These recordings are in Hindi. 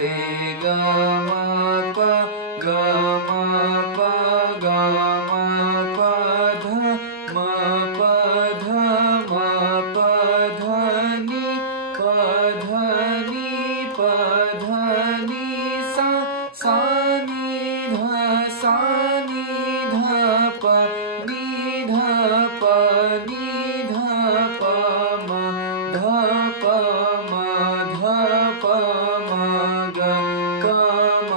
रे ग म प ग म प ग म प ध म प ध म प ध नि प ध नि प ध नि सा सा नि ध सा नि ध प नि ध प नि ध प म ध प म ध प म ग प म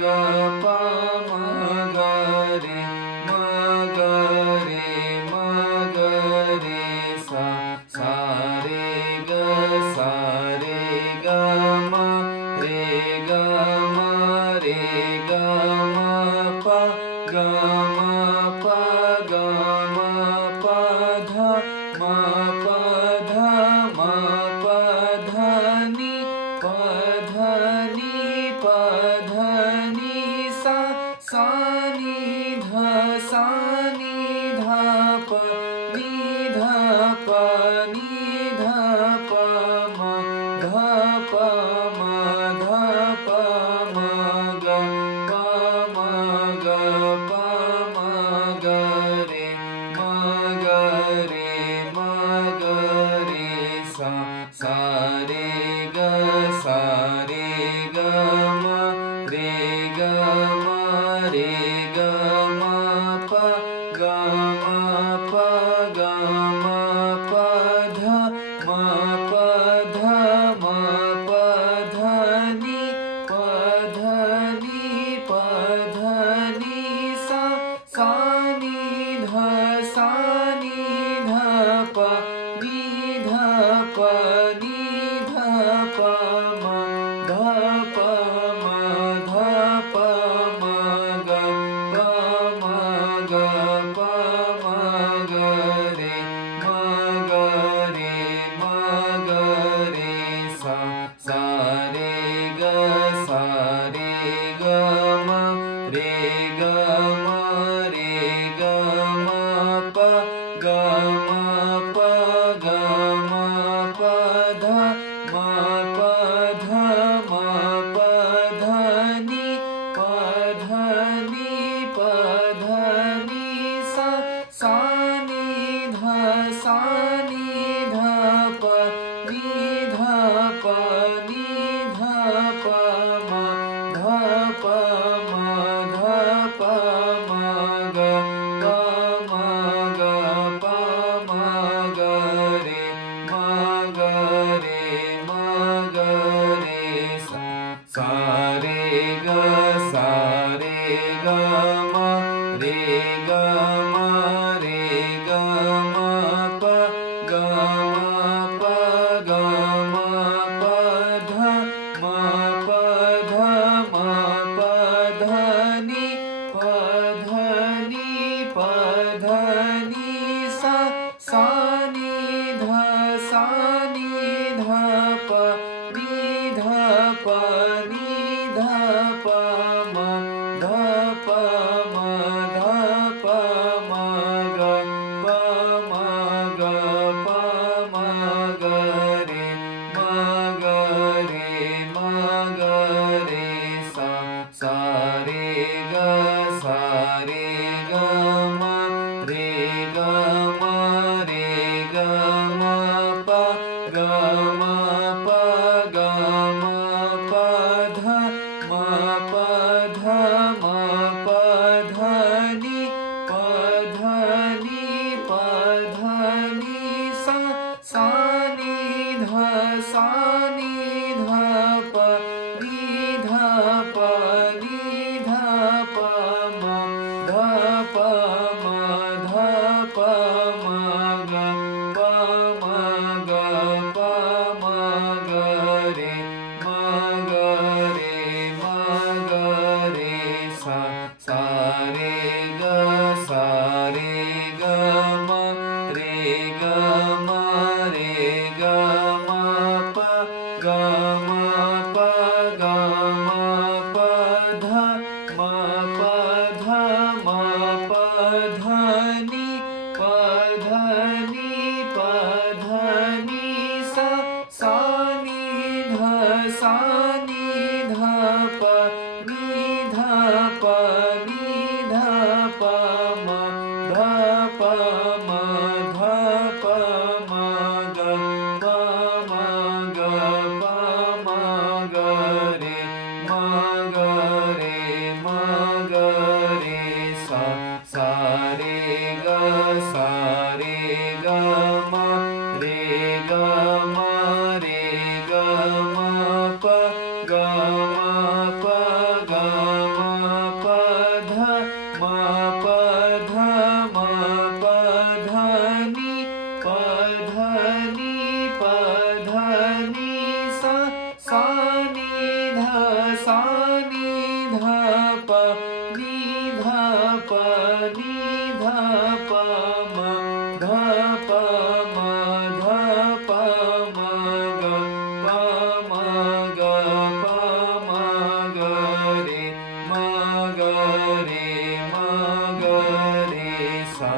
ग प म ग रे म ग रे म ग रे सा सा रे ग म रे ग म रे ग म प ग म प ग म प ध म प ध म प ध नि प ध नि प ध नि सा सा नि ध सा नि ध प नि ध प नि ध प म ध प म ध प म ग प म ग प म ग रे म ग रे म ग रे सा सा रे ग म रे ग म रे ग म प ग म प ग म प ध म प ध म प ध नि प ध नि प ध नि सा सा नि ध सा नि ध प नि ध प नि ध प म ध प म ध प म ग प म ग प म ग रे म ग रे म ग रे सा सा रे ग म रे ग म रे ग म प ग म प ग म प ध म प ध म प ध नि प ध नि प ध नि सा सा नि ध सा नि ध प नि ध प नि ध प म ध प म ध प म ग प म ग प म ग रे म ग रे म ग रे सा सा रे ग म रे ग म रे ग म प ग म प ग म प ध म प ध म प ध नि प ध नि प ध नि सा सा नि ध सा नि ध प नि ध प नि ध प म ध प म ध प म ग प म ग प म ग रे म ग रे म ग रे सा सा रे ग म रे ग म रे ग म प ग म प ग म प ध रे म ग रे म ग रे सा सा रे ग म रे ग म रे ग म प ग म प ग म प ध म प ध म प ध नि प ध नि प ध नि सा सा नि ध प नि ध प नि ध प म ध प म ध प म ग प म ग प म ग रे म ग रे म ग रे सा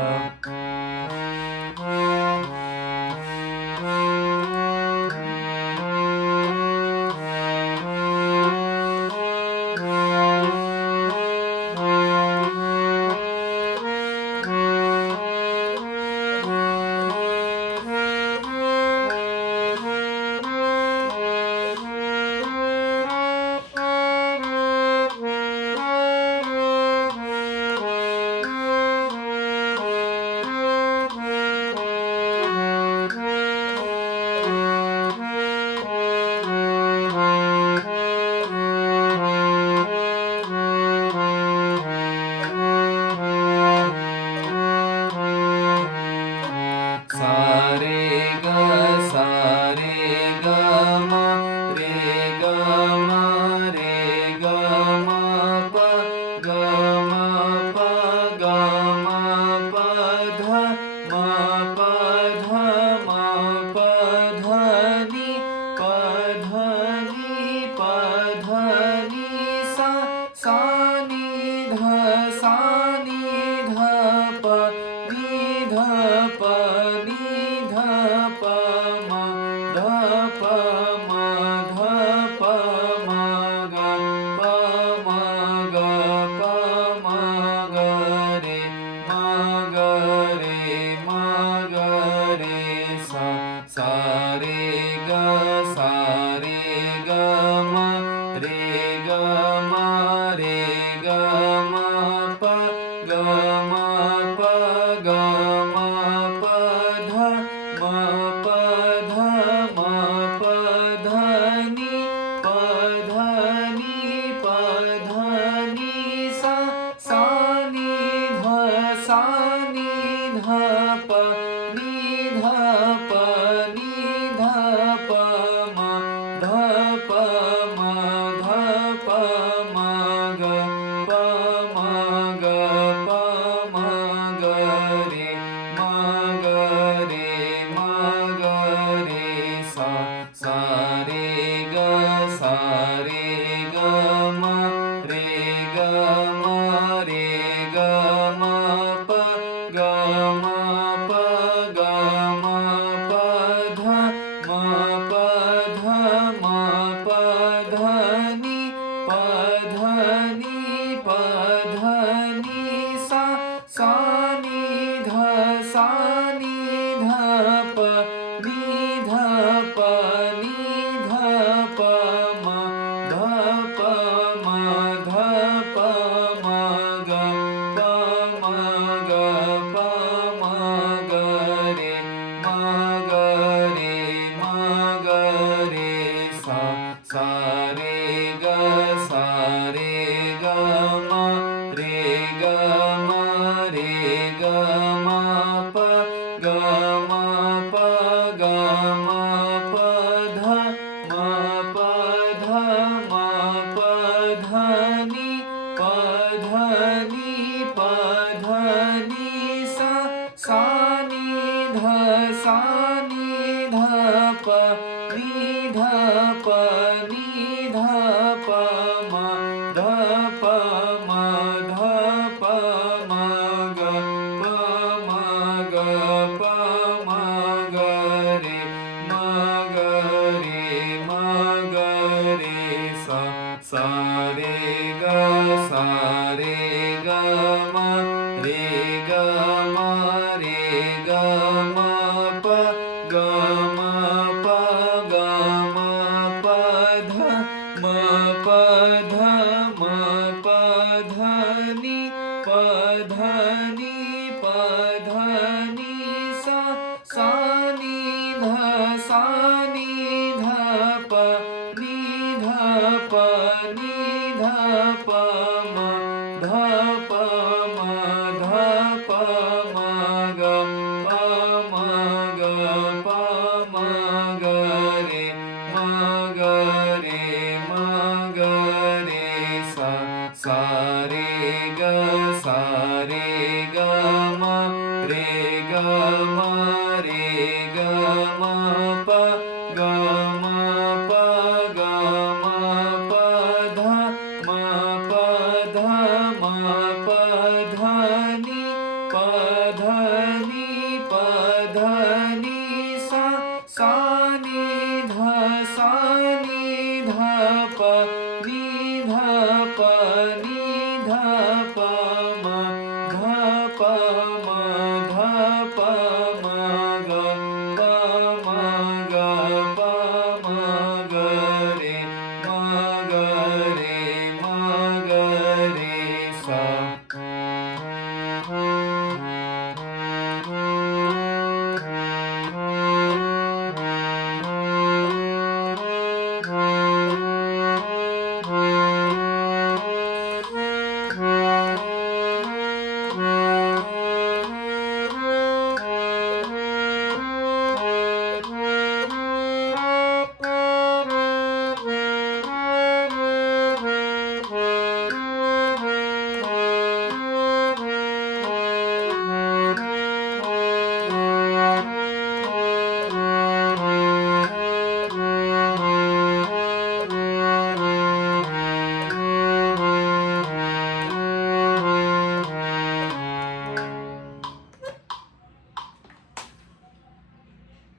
प ध म प ध नि प ध नि प ध नि सा सा नि ध प नि ध प नि ध प म